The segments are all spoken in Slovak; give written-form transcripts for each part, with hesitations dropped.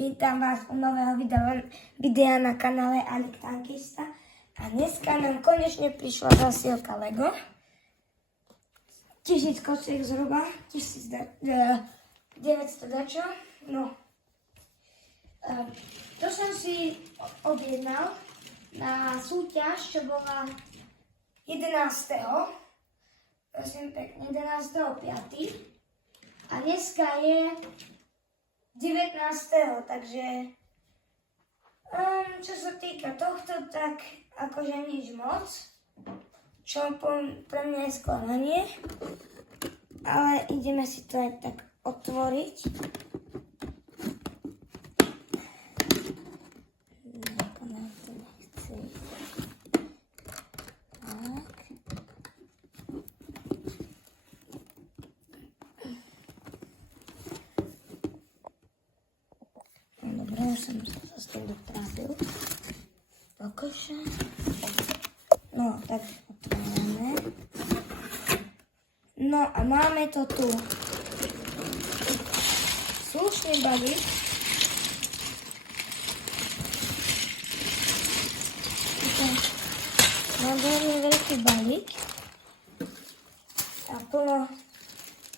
Vítam vás u nového videa na kanále Anik Tankista. A dneska nám konečne prišla zasielka Lego. 1000 kociek zhruba, 900 dačo. No. To som si objednal na súťaž, čo bola 11. Prosím pekne, 11.5. A dneska je 19. Takže čo sa týka tohto, tak akože nič moc, čo pre mňa je sklamanie, ale ideme si to aj tak otvoriť. Ako nám to nechce. Tak. Dobre, už som sa s tým dotrápil. Do koša. No, tak otvárame. No a máme to tu. Slušný balík. Mám veľmi veľký balík. A plno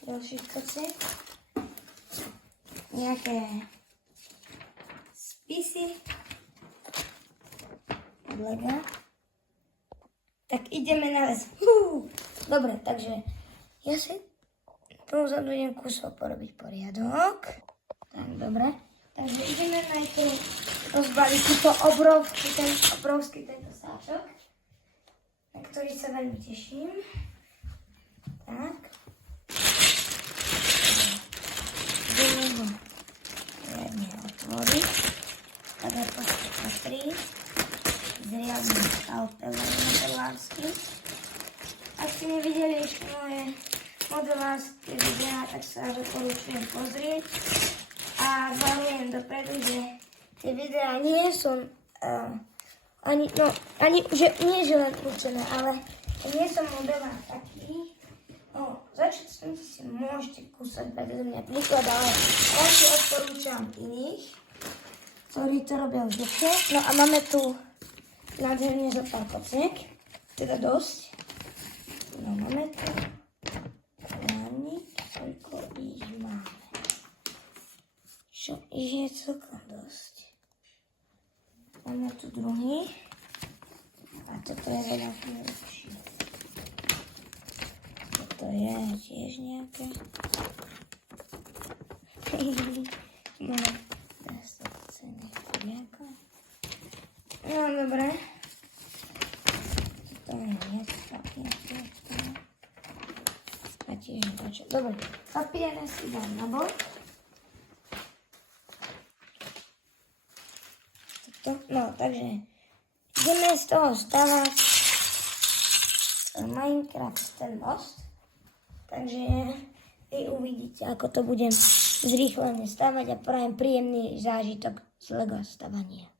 ďalších kociek. Nejaké spisy od Lega. Tak ideme na les. Dobre, takže ja si pozadu idem kúsok porobiť poriadok. Tak, dobre. Takže ideme najprv rozbaliť túto obrovský tento sáčok, na ktorý sa veľmi teším. Tak. Ideme ho riadne otvoriť. Tak ako sa patrí. S riadnym skalpelom modelárskym. Ak ste nevideli ešte moje modelárske videá, tak sa doporučujem pozrieť. A varujem dopredu, že tie videá nie sú nie že len určené, ale nie som modelár taký. Začať si môžete kúsať predo mňa príklad, ale ja si odporúčam iných, ktorí to robia už dlhšie. No a máme tu nádherne zo pár kociek, teda dosť. No máme tu lánik, koľko ich máme. Čo ich je celkom dosť. Máme tu druhý. A toto je veľa lepší. Toto je tiež nejaké. No, teraz to chce nechať nejako. No, dobre. Toto je niečo. A tiež niečo. Dobre, papiere si dám na bok. No, takže ideme z toho stavať Minecraft ten most. Takže vy uvidíte, ako to budem zrýchlene stavať a prajem príjemný zážitok z Lego stavania.